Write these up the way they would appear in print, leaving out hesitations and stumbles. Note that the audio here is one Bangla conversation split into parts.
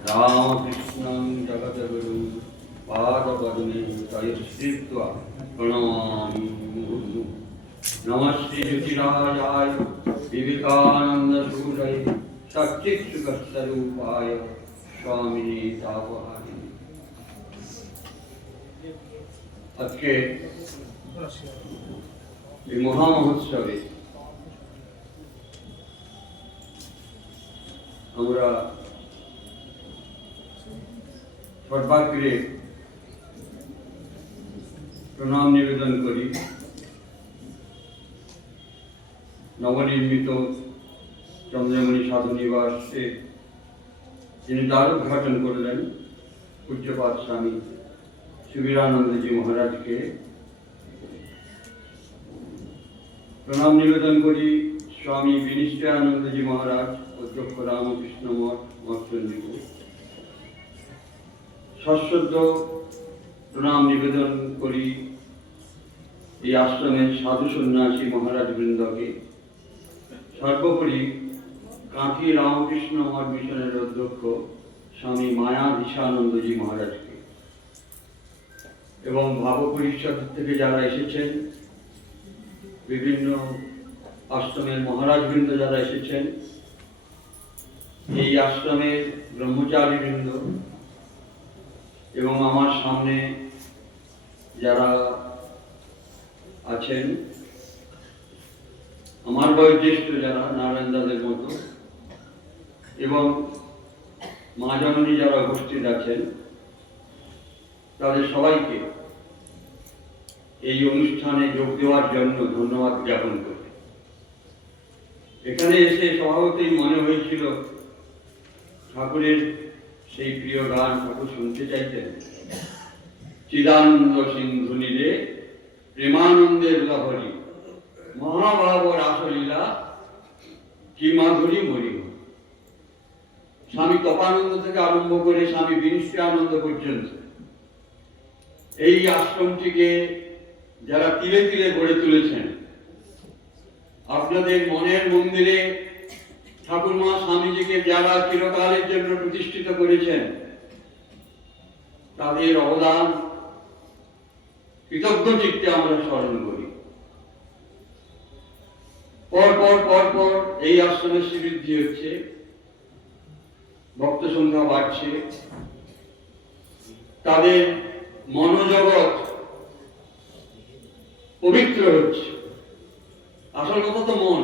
रामकृष्णं जगद्गुरुं पादपद्मे तयश्रित्वा प्रणमामि मुहुर्मुहुः। नमः श्रीज्योतिराजाय विवेकानन्दसूरये सच्चित्सुखस्वरूपाय स्वामिने तापहारिणे। আজকে এই মহামহোৎসবে আমরা সর্বাগ্রে প্রণাম নিবেদন করি নবনির্মিত চন্দ্রমণি সাধু নিবাসে যিনি দ্বার উদ্ঘাটন করলেন পূজ্যপাদ স্বামী সুবীরানন্দজি মহারাজকে প্রণাম নিবেদন করি স্বামী বিনিষ্টানন্দজি মহারাজ অধ্যক্ষ রামকৃষ্ণ মঠ মঠচণ্ডীপুর। সশ্রদ্ধ প্রণাম নিবেদন করি এই আশ্রমের সাধু সন্ন্যাসী মহারাজ বৃন্দকে, সর্বোপরি কাঁথি রামকৃষ্ণ মঠ মিশনের অধ্যক্ষ স্বামী মায়াধীশানন্দজি মহারাজকে এবং ভাব পরিষদ থেকে যারা এসেছেন, বিভিন্ন আশ্রমের মহারাজবৃন্দ যারা এসেছেন, এই আশ্রমের ব্রহ্মচারীবৃন্দ এবং আমার সামনে যারা আছেন, আমার বয়োজ্যেষ্ঠ যারা নারায়ণ দাদের মতো, এবং মা জননী যারা উপস্থিত আছেন, তাদের সবাইকে এই অনুষ্ঠানে যোগ দেওয়ার জন্য ধন্যবাদ জ্ঞাপন করি। এখানে এসে স্বভাবতই মনে হয়েছিল ঠাকুরের সেই প্রিয় গান ঠাকুর শুনতে চাইতেন, চিদানন্দ সিন্ধু নীরে প্রেমানন্দের লহরী মহাভাব রাসলীলা কি মাধুরী মরিম। স্বামী তপানন্দ থেকে আরম্ভ করে স্বামী বিনিষ্টানন্দ পর্যন্ত এই আশ্রমটিকে যারা তিলে তিলে গড়ে তুলেছেন, আপনাদের মনের মন্দিরে ঠাকুরমা স্বামীজিকে যারা চিরকালের জন্য প্রতিষ্ঠিত করেছেন, তাদের অবদান কৃতজ্ঞ চিত্তে আমরা স্মরণ করি। পর পর পর পর এই আশ্রমের শ্রীবৃদ্ধি হচ্ছে, ভক্ত সংখ্যা বাড়ছে, তাদের মনোজগৎ পবিত্র হচ্ছে। আসল কথা তো মন।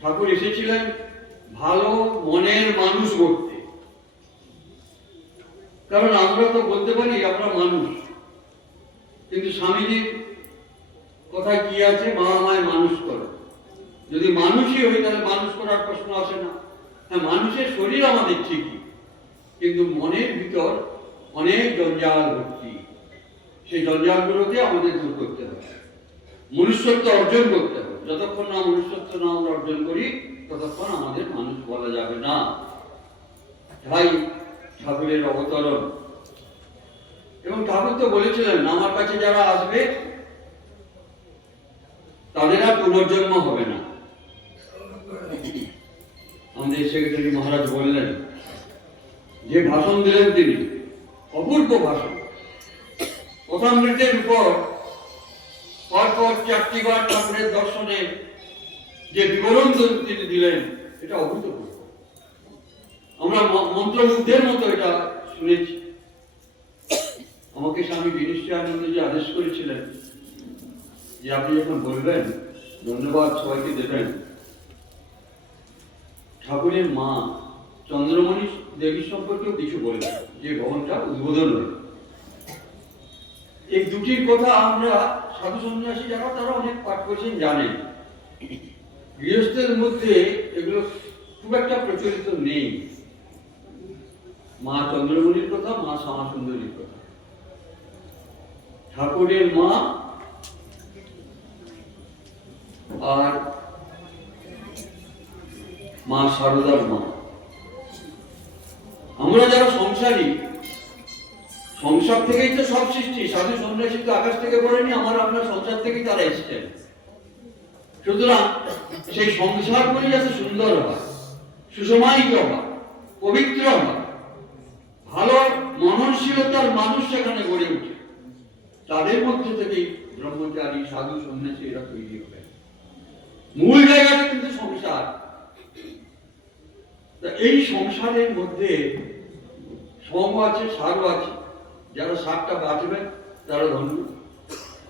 ঠাকুর এসেছিলেন ভালো মনের মানুষ গড়তে, কারণ আমরা তো বলতে পারি আমরা মানুষ, কিন্তু স্বামীজির কথা কি আছে, মা আমায় মানুষ করো। যদি মানুষই হই তাহলে মানুষ করার প্রশ্ন আসে না। হ্যাঁ, মানুষের শরীর আমাদের ঠিকই, কিন্তু মনের ভিতর অনেক জঞ্জাল ভর্তি। সেই জঞ্জালগুলোকে আমাদের দূর করতে হবে, মনুষ্যত্ব অর্জন করতে হবে। যতক্ষণ না মনুষ্যত্ব না আমরা অর্জন করি, ততক্ষণ আমাদের মানুষ বলা যাবে না। তাই ঠাকুরের অবতরণ, এবং ঠাকুর তো বলেছিলেন আমার কাছে যারা আসবে তাদের আর পুনর্জন্ম হবে না। আমাদের সেক্রেটারি মহারাজ বললেন, যে ভাষণ দিলেন তিনি, অপূর্ব ভাষণ। কথামৃতের উপর পরপর 4বার ঠাকুরের দর্শনে যে বিবরণ তিনি দিলেন, এটা অভূতপূর্ব। আমরা মন্ত্রমুগ্ধের মতো এটা শুনেছি। আমাকে স্বামী বিনিষ্টানন্দজি আদেশ করেছিলেন যে আপনি যখন বলবেন, ধন্যবাদ সবাইকে দেবেন, ঠাকুরের মা চন্দ্রমণি দেবীর সম্পর্কেও কিছু বলবেন, যে ভবনটা উদ্বোধন হল। এই দুটির কথা আমরা সাধু সন্ন্যাসী যারা তারা অনেক পাঠ করেছেন, জানেন। গৃহস্থের মধ্যে এগুলো খুব একটা প্রচলিত নেই। মা চন্দ্রমণির কথা, মা শ্যামাসুন্দরীর কথা, ঠাকুরের মা আর মা শারদার মা। আমরা যারা সংসারী, সংসার থেকেই তো সব সৃষ্টি। সাধু সন্ন্যাসী তো আকাশ থেকে পড়েনি, আমার আপনার সংসার থেকেই তারা এসেছেন। সুতরাং সেই সংসারগুলি যাতে সুন্দর হয়, সুসমায়িত হয়, পবিত্র হয়, মানুষ সেখানে গড়ে ওঠে। তাদের মধ্যে থেকেই ব্রহ্মচারী, সাধু, সন্ন্যাসী এরা তৈরি হবে। মূল জায়গাটা কিন্তু সংসার। এই সংসারের মধ্যে সম আছে, সারও আছে। যারা সারটা বাঁচবেন তারা ধন্য,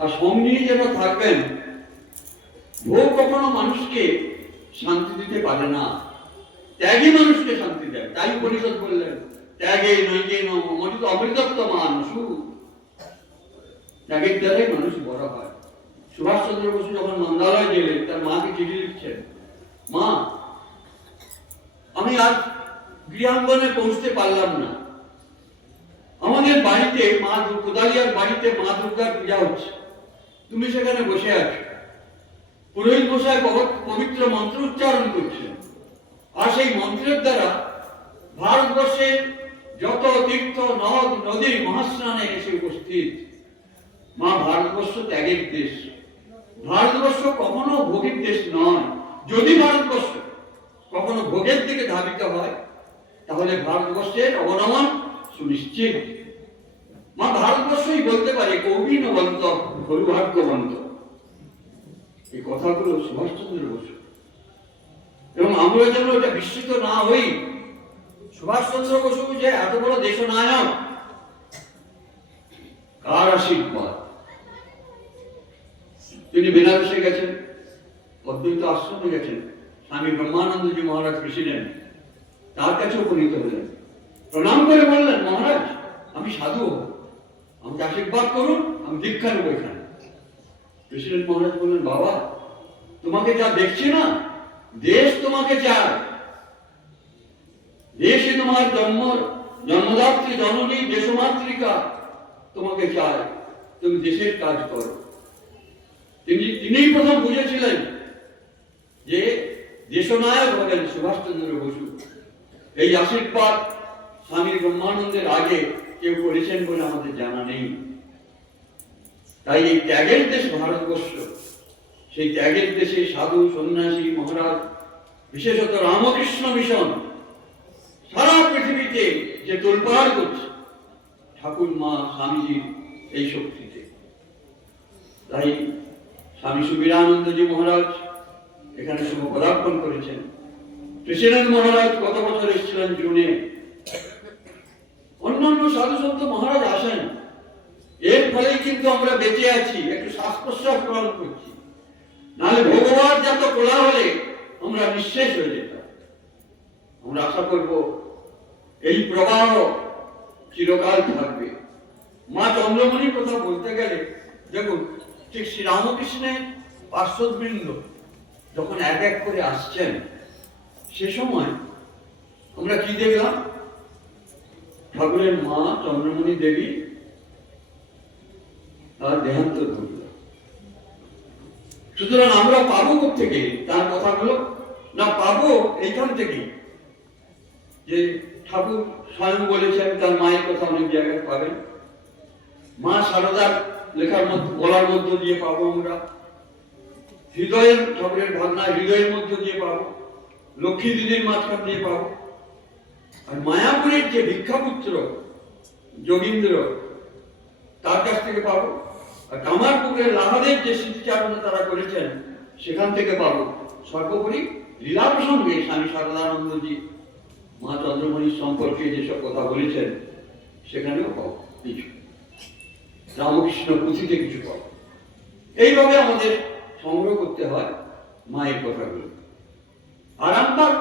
আর সম নিয়ে যারা থাকবেন, ভোগ কখনো মানুষকে শান্তি দিতে পারে না, ত্যাগই মানুষকে শান্তি দেয়। তাই উপনিষদ বললেন, ত্যাগে নৈকে নমৃত অমৃতত্ব মানুষ। ত্যাগের দ্বারাই মানুষ বড় হয়। সুভাষচন্দ্র বসু যখন মন্দালয় গেলেন, তার মাকে চিঠি লিখছেন, মা আমি আজ গৃহাঙ্গনে পৌঁছতে পারলাম না, আমাদের বাড়িতে মা কোদালিয়ার বাড়িতে মা দুর্গার পূজা হচ্ছে, তুমি সেখানে বসে আছো, পুরোহিত মশাই পবিত্র মন্ত্র উচ্চারণ করছেন, আর সেই মন্ত্রের দ্বারা ভারতবর্ষের যত তীর্থ নদ নদীর মহাস্নানে এসে উপস্থিত। মা, ভারতবর্ষ ত্যাগের দেশ, ভারতবর্ষ কখনো ভোগের দেশ নয়। যদি ভারতবর্ষ কখনো ভোগের দিকে ধাবিত হয়, তাহলে ভারতবর্ষের অবনমন সুনিশ্চিত। মা, ভারতবর্ষই বলতে পারে কৌবিনবন্ত সৌভাগ্যবন্ত। এই কথাগুলো সুভাষচন্দ্র বসু। এবং আমরা যেন এটা বিস্মিত না হই, সুভাষচন্দ্র বসু যে এত বড় দেশনায়ক, কার আশীর্বাদ। তিনি বেনারসে গেছেন, অদ্বৈত আশ্রমে গেছেন, স্বামী ব্রহ্মানন্দজি মহারাজ প্রেসিডেন্ট, তার কাছে উপনীত হলেন, প্রণাম করে বললেন, মহারাজ আমি সাধু হব, আমাকে আশীর্বাদ করুন, আমি দীক্ষা নেব এখানে। প্রেসিডেন্ট মহারাজ বললেন, বাবা তোমাকে যা দেখছি না, দেশ তোমাকে চায়, দেশে তোমার জন্মদাত্রী জননী দেশমাতৃকা তোমাকে চায়, তুমি দেশের কাজ করো। তিনিই প্রথম বুঝেছিলেন যে দেশনায়ক হবেন সুভাষচন্দ্র বসু। এই আশীর্বাদ স্বামী ব্রহ্মানন্দের আগে কেউ করেছেন বলে আমাদের জানা নেই। তাই এই ত্যাগের দেশ ভারতবর্ষ, সেই ত্যাগের দেশে সাধু, সন্ন্যাসী, মহারাজ, বিশেষত রামকৃষ্ণ মিশন সারা পৃথিবীতে যে তোলপাড় করছে ঠাকুর মা স্বামীজির এই শক্তিতে। তাই স্বামী সুবীরানন্দজি মহারাজ এখানে শুভ পদার্পণ করেছেন। প্রেসিডেন্ট মহারাজ গত বছর এসেছিলেন জুনে। অন্যান্য সাধু সন্ত মহারাজ আসেন, এর ফলেই কিন্তু আমরা বেঁচে আছি, একটু শ্বাস প্রশ্বাস গ্রহণ করছি। নাহলে ভগবান যত কোলা হলে আমরা নিঃশেষ হয়ে যেতাম। আমরা আশা করব এই প্রবাহ চিরকাল থাকবে। মা চন্দ্রমণির কথা বলতে গেলে দেখুন, ঠিক শ্রী রামকৃষ্ণের পার্শ্বদবৃন্দ যখন এক এক করে আসছেন, সে সময় আমরা কি দেখলাম, ঠাকুরের মা চন্দ্রমণি দেবী তার দেহান্ত ঘটল। সুতরাং আমরা পাবো থেকে তার কথাগুলো না, পাবো এইখান থেকে যে ঠাকুর স্বয়ং বলেছেন, তার মায়ের কথা অনেক জায়গায় পাবেন, মা শারদার লেখার মধ্যে বলার মধ্য দিয়ে পাবো, আমরা হৃদয়ের ঠাকুরের ভাবনা হৃদয়ের মধ্য দিয়ে পাবো, লক্ষ্মী দিদির মাঝখান দিয়ে পাবো, আর মায়াপুরের যে ভিক্ষাপুত্র যোগীন্দ্র তার কাছ থেকে পাবো, আর কামারপুকুরের লাহাদের যে স্মৃতিচারণা তারা করেছেন সেখান থেকে পাবো। সর্বোপরি লীলা প্রসঙ্গে স্বামী শারদানন্দজি মা চন্দ্রমণির সম্পর্কে যেসব কথা বলেছেন সেখানেও পাবো কিছু, রামকৃষ্ণ পুঁথিতে কিছু পাবো। এইভাবে আমাদের সংগ্রহ করতে হয় মায়ের কথাগুলো। আরামবাগ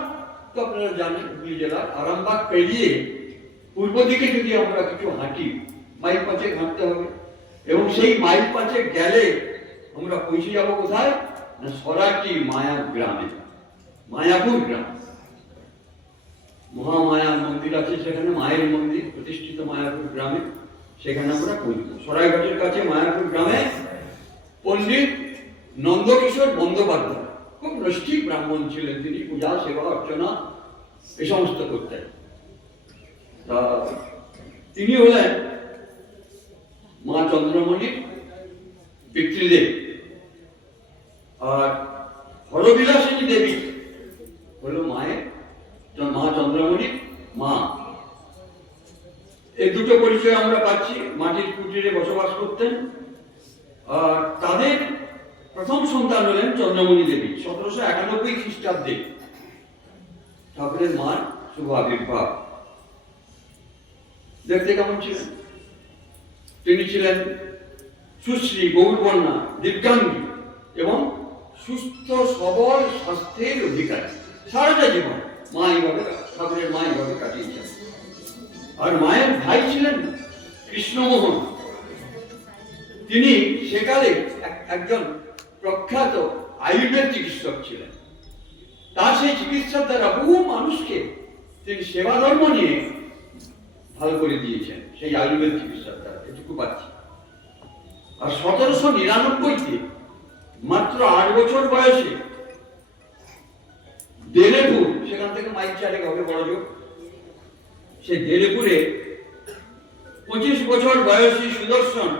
তো আপনারা জানেন, হুগলি জেলার আরামবাগ পেরিয়ে পূর্ব দিকে যদি আমরা কিছু হাঁটি, মাইল 5 হাঁটতে হবে, এবং সেই মাইল 5 গেলে আমরা পৌঁছে যাবো কোথায় না, সরাটি মায়া গ্রামে, মায়াপুর গ্রাম। মহামায়া মন্দির আছে সেখানে, মায়ের মন্দির প্রতিষ্ঠিত মায়াপুর গ্রামে, সেখানে আমরা পৌঁছবো। সরাইঘাটের কাছে মায়াপুর গ্রামে পণ্ডিত নন্দকিশোর বন্দ্যোপাধ্যায়, খুব নৈষ্ঠিক ব্রাহ্মণ ছিলেন তিনি, পূজা সেবা অর্চনা এ সমস্ত করতেন। তা তিনি হলেন মা চন্দ্রমণির পিতৃদেব, আর হরবিলাসিনী দেবী হলো মা চন্দ্রমণির মা। এই দুটো পরিচয় আমরা পাচ্ছি। মাটির কুটিরে বসবাস করতেন। আর তাদের প্রথম সন্তান হলেন চন্দ্রমণি দেবী। 1791 খ্রিস্টাব্দে ঠাকুরের মার শুভ আবির্ভাব। দেখতে কেমন ছিলেন? তিনি ছিলেন সুশ্রী, গৌরবর্ণা, দীর্ঘাঙ্গী এবং সুস্থ সবল স্বাস্থ্যের অধিকারী। সারাটা জীবন মা এইভাবে, ঠাকুরের মা এইভাবে কাটিয়েছেন। আর মায়ের ভাই ছিলেন কৃষ্ণমোহন। তিনি সেকালে একজন প্রখ্যাত আয়ুর্বেদ চিকিৎসক ছিলেন। তার সেই চিকিৎসার দ্বারা বহু মানুষকে তিনি সেবা ধর্ম নিয়ে ভালো করে দিয়েছেন, সেই আয়ুর্বেদ চিকিৎসার দ্বারা। এটুকু পাচ্ছি। আর 1799-তে মাত্র 8 বছর বয়সে দেলেপুর, সেখান থেকে মাইল 4 হবে বড় জোর, সেই দেলেপুরে 25 বছর বয়সী সুদর্শন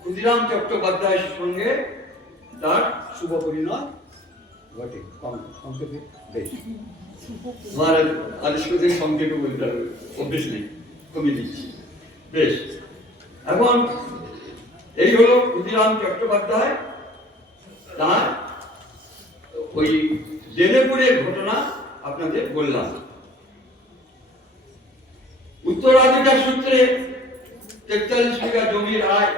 ক্ষুদিরাম চট্টোপাধ্যায়ের সঙ্গে তার শুভ পরিণয় ঘটে। সংক্ষেপে বেশ আমার আদেশ করতে সংক্ষেপে বলতে হবে, অভ্যেস নেই, কমিয়ে দিচ্ছি। বেশ, এখন এই হলো ক্ষুদিরাম চট্টোপাধ্যায়। তার ওই দেলেপুরের ঘটনা আপনাদের বললাম। উত্তরাধিকার সূত্রে 43 বিঘা জমির আয়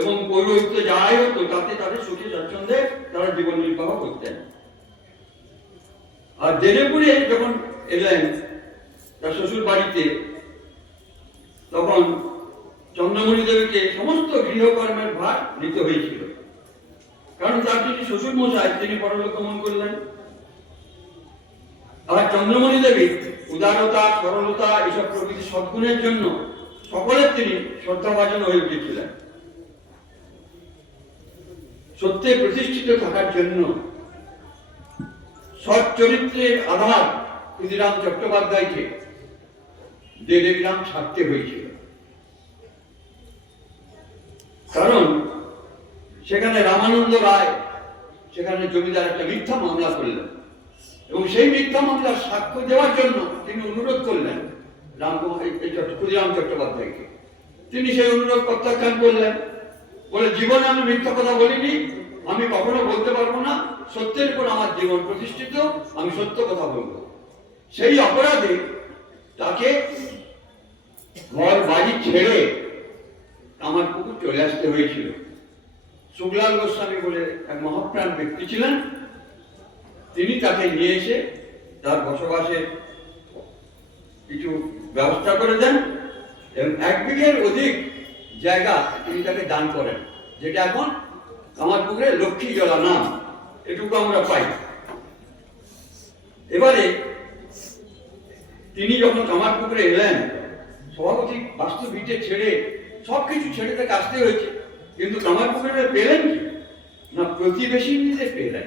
এবং পৌরহিত্য যা আয় হতো তাতে তাদের সুখে স্বাচ্ছন্দ্যে তারা জীবন নির্বাহ করতেন। আর দেলেপুরে যখন এলেন তার শ্বশুর বাড়িতে, তখন চন্দ্রমণি দেবীকে সমস্ত গৃহকর্মের ভার নিতে হয়েছিল। কারণ তার যিনি শ্বশুর মশাই তিনি পরলোক গমন করলেন। আর চন্দ্রমণি দেবী উদারতা, সরলতা এসব প্রকৃতি সদ্গুণের জন্য সকলের তিনি শ্রদ্ধাভাজন হয়ে উঠেছিলেন। সত্যে প্রতিষ্ঠিত থাকার জন্য সৎ চরিত্রের আধার ক্ষুদিরাম চট্টোপাধ্যায়কে দেলেগ্রাম ছাড়তে হয়েছিল। কারণ সেখানে রামানন্দ রায় সেখানে জমিদার একটা মিথ্যা মামলা করলেন এবং সেই মিথ্যা মামলার সাক্ষ্য দেওয়ার জন্য তিনি অনুরোধ করলেন ক্ষুদিরাম চট্টোপাধ্যায়কে। তিনি সেই অনুরোধ প্রত্যাখ্যান করলেন, বলে জীবনে আমি মিথ্যা কথা বলিনি, আমি কখনো বলতে পারবো না, সত্যের উপর আমার জীবন প্রতিষ্ঠিত, আমি সত্য কথা বলবো। সেই অপরাধে তাকে ঘর বাড়ি ছেড়ে আমার পুকুর চলে আসতে হয়েছিল। শুক্লাল গোস্বামী বলে এক মহাপ্রাণ ব্যক্তি ছিলেন, তিনি তাকে নিয়ে এসে তার বসবাসের কিছু ব্যবস্থা করে দেন এবং 1 বিঘের অধিক জায়গা তিনি তাকে দান করেন, যেটা এখন কামারপুকুরে লক্ষ্মী জলা নাম। এটুকু আমরা পাই। এবারে তিনি যখন কামারপুকুরে এলেন, সভাপতি বাস্তু ভিটে ছেড়ে সবকিছু ছেড়ে তাকে আসতে হয়েছে। কিন্তু কামারপুকুরে পেলেন কি না, প্রতিবেশীদের পেলেন,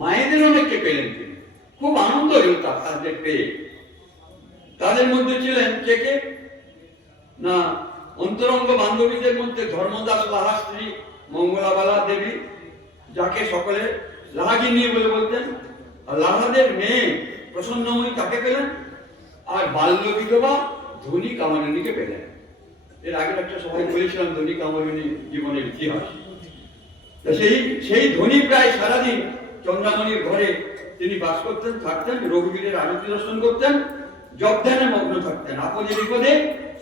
মায়েদের অনেককে পেলেন। তিনি খুব আনন্দ হল তাদের পেয়ে। তাদের মধ্যে ছিলেন কে কে না, অন্তরঙ্গ বান্ধবীদের মধ্যে ধর্মদাস লাহা স্ত্রী মঙ্গলাবালা দেবী, যাকে সকলে লাহাগিনী বলে বলতেন। আর লাহাদের মেয়ে প্রসন্নময়ী তাকে পেলেন। আর বাল্য বিধবা ধনী কামারিনীকে পেলেন। এর আগের একটা সবাই বলেছিলাম ধনী কামারিনী জীবনের ইতিহাস। সেই ধনী প্রায় সারাদিন চন্দ্রামণির ঘরে তিনি বাস করতেন, থাকতেন, রঘুবীরের আরতি দর্শন করতেন, জপ ধ্যানে মগ্ন থাকতেন। আপদে বিপদে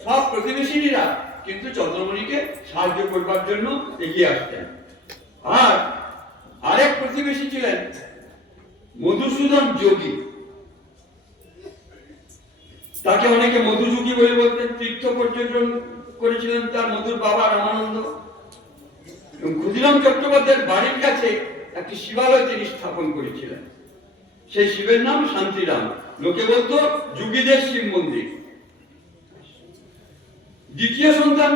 সব প্রতিবেশীরা কিন্তু চন্দ্রমণিকে সাহায্য করবার জন্য এগিয়ে আসতেন। আর আরেক প্রতিবেশী ছিলেন মধুসূদন যোগী। তাকে অনেকে মধুযোগী বলে বলতেন। তীর্থ পর্যটন করেছিলেন তার মধুর বাবা রামানন্দ। ক্ষুদিরাম চট্টোপাধ্যায়ের বাড়ির কাছে একটি শিবালয় তিনি স্থাপন করেছিলেন। সেই শিবের নাম শান্তিরাম। লোকে বলতো যোগীদের শিব মন্দির। দ্বিতীয় সন্তান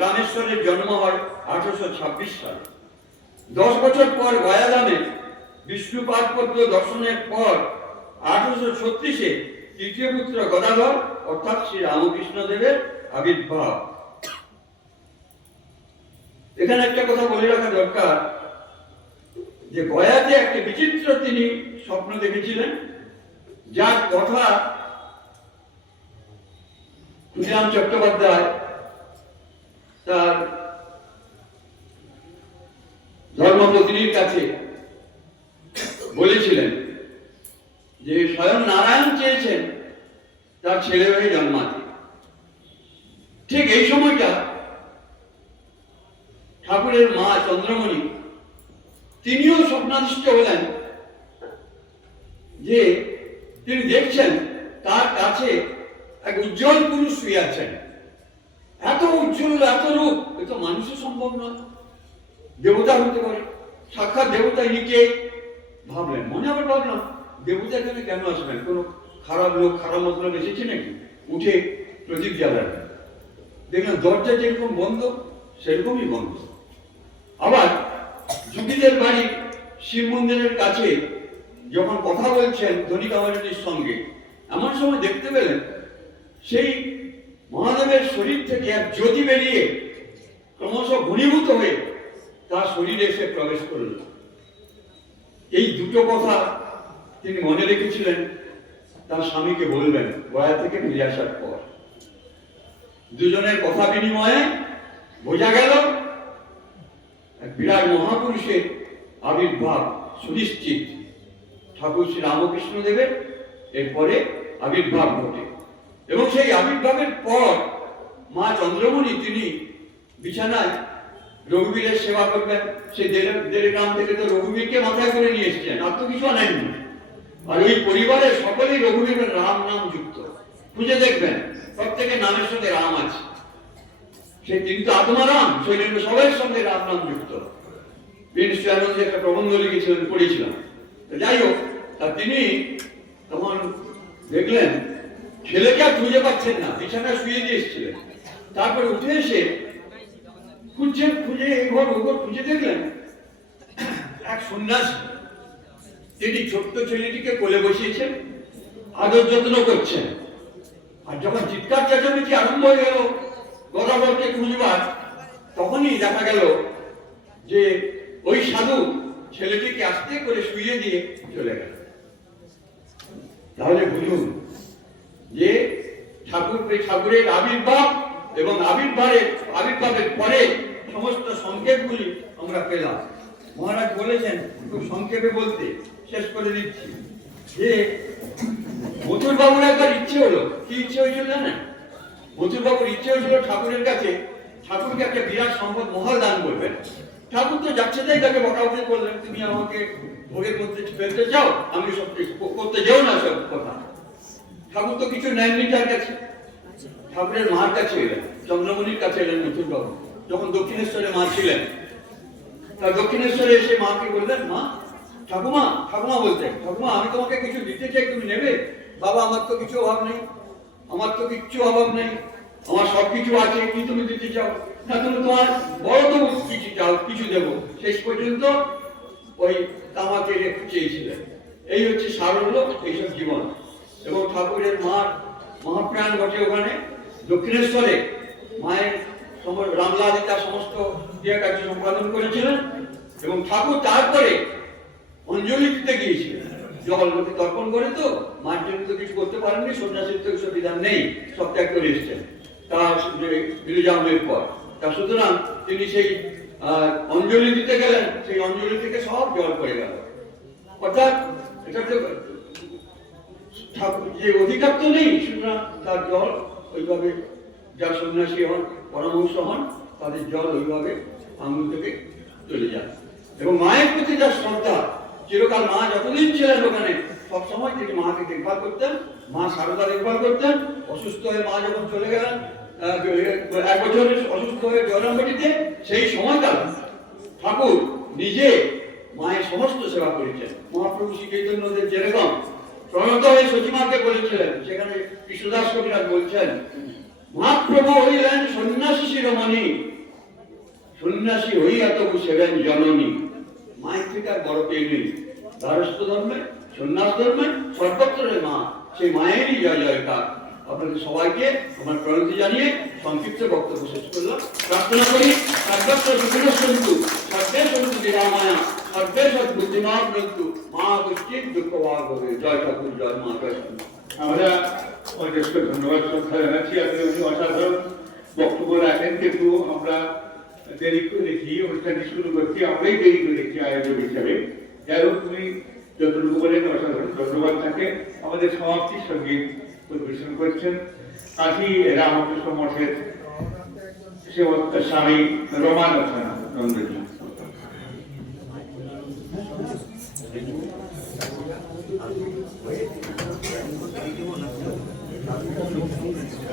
রামেশ্বরের জন্ম হয় 1826 সালে। 10 বছর পর গয়াধামে বিষ্ণুপাদপদ্ম দর্শনের পর 1836-এ তৃতীয় পুত্র গদাধর অর্থাৎ শ্রী রামকৃষ্ণ দেবের আবির্ভাব। এখানে একটা কথা বলে রাখা দরকার যে গয়াতে একটা বিচিত্র তিনি স্বপ্ন দেখেছিলেন, যার কথা ক্ষুদিরাম চট্টোপাধ্যায় তার ধর্মপত্নীর কাছে বলেছিলেন যে স্বয়ং নারায়ণ চেয়েছেন তার ছেলে হয়ে জন্মাতে। ঠিক এই সময়টা ঠাকুরের মা চন্দ্রমণি তিনিও স্বপ্নাদিষ্ট হলেন যে তিনি দেখছেন তার কাছে এক উজ্জ্বল পুরুষ শুয়ে আছেন। এত উজ্জ্বল, এত রূপ, এ তো মানুষের সম্ভব নয়, দেবতা হতে পারে, সাক্ষাৎ দেবতা। নিকে ভাবলেন, মনে আবার ভাবলাম দেবতা এখানে কেন আসবেন, কোনো খারাপ লোক খারাপ মতলব এসেছে নাকি? উঠে প্রদীপ জ্বালালেন, দেখলেন দরজা যেরকম বন্ধ সেরকমই বন্ধ। আবার যোগীদের বাড়ির শিব মন্দিরের কাছে যখন কথা বলছেন ধনী কামারিনীর সঙ্গে, এমন সময় দেখতে পেলেন সেই মহাদেবের শরীর থেকে এক জ্যোতি বেরিয়ে ক্রমশ ঘনীভূত হয়ে তার শরীরে এসে প্রবেশ করল। এই দুটো কথা তিনি মনে রেখেছিলেন, তার স্বামীকে বলবেন গয়া থেকে ফিরে আসার পর। দুজনের কথা বিনিময়ে বোঝা গেল এক বিরাট মহাপুরুষের আবির্ভাব সুনিশ্চিত। ঠাকুর শ্রী রামকৃষ্ণ দেবের এরপরে আবির্ভাব ঘটে এবং সেই আবির্ভাবের পর মা চন্দ্রমণি তিনি বিছানায় রঘুবীরের সেবা করবেন। সেই দেড় গ্রাম থেকে তো রঘুবীরকে মাথায় করে নিয়ে এসেছেন, আর তো কিছু আনেননি। আর ওই পরিবারের সকলেই রঘুবীরের রাম নাম যুক্ত। খুঁজে দেখবেন প্রত্যেকের নামের সঙ্গে রাম আছে। সেই তিনি তো আত্মারাম, শৈলেন্দ্র সবাইয়ের সঙ্গে রাম নাম যুক্ত। নিশ্চয় আনন্দে একটা প্রবন্ধ লিখেছিলেন, পড়েছিলাম। যাই হোক, তিনি তখন দেখলেন ছেলেকে আর খুঁজে পাচ্ছেন না, বিছানায় শুয়ে দিয়ে এসেছিলেন। তারপরে উঠে এসে খুঁজছেন, খুঁজে এঘর ওঘর খুঁজে দেখলেন এক সন্ন্যাসী, তিনি ছোট্ট ছেলেটিকে কোলে বসিয়েছেন, আদর যত্ন করছেন। আর যখন চিৎকার চেঁচামেচি আরম্ভ হয়ে গেল গদাধরকে খুঁজবার, তখনই দেখা গেল যে ওই সাধু ছেলেটিকে আস্তে করে শুইয়ে দিয়ে চলে গেল। তাহলে বুঝুন যে ঠাকুরের আবির্ভাব এবং আবির্ভাবের পরে সমস্ত সংকেতগুলি আমরা পেলাম। মহারাজ বলেছেন খুব সংক্ষেপে বলতে, শেষ করে দিচ্ছি যে মথুর বাবুর একবার ইচ্ছে হলো। কি ইচ্ছে হয়েছিল জানেন? মথুর বাবুর ইচ্ছে হয়েছিল ঠাকুরের কাছে ঠাকুরকে একটা বিরাট সম্পদ মহল দান করবেন। ঠাকুর তো যাচ্ছে তাই তাকে বকাবকি করলেন, তুমি আমাকে ভোগের মধ্যে ফেলতে চাও, আমি সব করতে যাও না সব কথা। ঠাকুর তো কিছু নেননি তার কাছে। ঠাকুরের মার কাছে এলেন, চন্দ্রমণির কাছে এলেন মথুর বাবু, যখন দক্ষিণেশ্বরে মা ছিলেন। তার দক্ষিণেশ্বরে এসে মাকে বললেন, মা, ঠাকুমা, ঠাকুমা বলতেন, ঠাকুমা আমি তোমাকে কিছু দিতে চাই, তুমি নেবে? বাবা, আমার তো কিছু অভাব নেই, আমার তো কিচ্ছু অভাব নেই, আমার সবকিছু আছে, কি তুমি দিতে চাও? না, তুমি তোমার বড় তো কিছু চাও, কিছু দেবো। শেষ পর্যন্ত ওই তামাকে রেখে চেয়েছিলেন। এই হচ্ছে সারল্য, এইসব জীবন। এবং ঠাকুরের মার মহাপ্রাণ ঘটে ওখানে দক্ষিণেশ্বরে। মায়ের রামলাল তার সমস্ত ক্রিয়াকার্য সম্পাদন করেছিলেন এবং ঠাকুর তারপরে অঞ্জলি দিতে গিয়েছিলেন। জল লোকে তর্পণ করে তো মার জন্য তো কিছু করতে পারেননি, সন্ন্যাসীর তো কিছু বিধান নেই, সব ত্যাগ করে এসছেন তার বিলুজামের পর। তা সুতরাং তিনি সেই অঞ্জলি দিতে গেলেন, সেই অঞ্জলি থেকে সব জল পড়ে গেল। অর্থাৎ এটা তো যে অধিকার তো নেই, সুতরাং তার জল ওইভাবে যা সন্ন্যাসী হন, পরামর্শ হন, তাদের জল ওইভাবে আঙুল থেকে চলে যায়। এবং মায়ের প্রতি যার শ্রদ্ধা, চিরকাল মা যতদিন ছিলেন ওখানে সবসময় তিনি মাকে দেখভাল করতেন, মা সারদা দেখভাল করতেন। অসুস্থ হয়ে মা যখন চলে গেলেন 1 বছর অসুস্থ হয়ে জয়রামবাটিতে, সেই সময়কাল ঠাকুর নিজে মায়ের সমস্ত সেবা করেছেন। মহাপ্রভু শ্রী চৈতন্যদেব যেরকম প্রণত হয়ে সচিমাকে বলেছিলেন, সেখানে কৃষ্ণদাস কবিরাজ বলছেন, মহাপ্রভু হইলেন সন্ন্যাসী শিরোমণি, সন্ন্যাসী হইয়া তবু সেবেন জননী। মায়ের থেকে আর বড় পেয়ে নেই। গারস্থ ধর্মে, সন্ন্যাস ধর্মে সর্বত্র মা, সেই মায়েরই জয় জয়কার। আপনাদের সবাইকে আমার প্রণতি জানিয়ে সংক্ষিপ্ত বক্তব্য শেষ করলাম। প্রার্থনা করি সর্বত্র সুখীন সন্তু, সর্বে সন্তু নিরাময়া, সর্বে সদ্বুদ্ধিমান গ্রন্থু, মা দুশ্চিত দুঃখ ভাগ হবে। জয় ঠাকুর, জয় মা, জয়। আমরা অজস্র ধন্যবাদ শ্রদ্ধা জানাচ্ছি। আপনি উনি অসাধারণ বক্তব্য রাখেন, কিন্তু আমরা দেরি করেছি, অনুষ্ঠানটি শুরু করছি আমরাই দেরি করেছি আয়োজক হিসাবে। যাই হোক, তুমি যতটুকু বলেন অসাধারণ, ধন্যবাদ থাকে। আমাদের সমাপ্তির সঙ্গীত পরিবেশন করছেন কাশী রামকৃষ্ণ মঠের স্বামী রমানন্দজি। Thank you.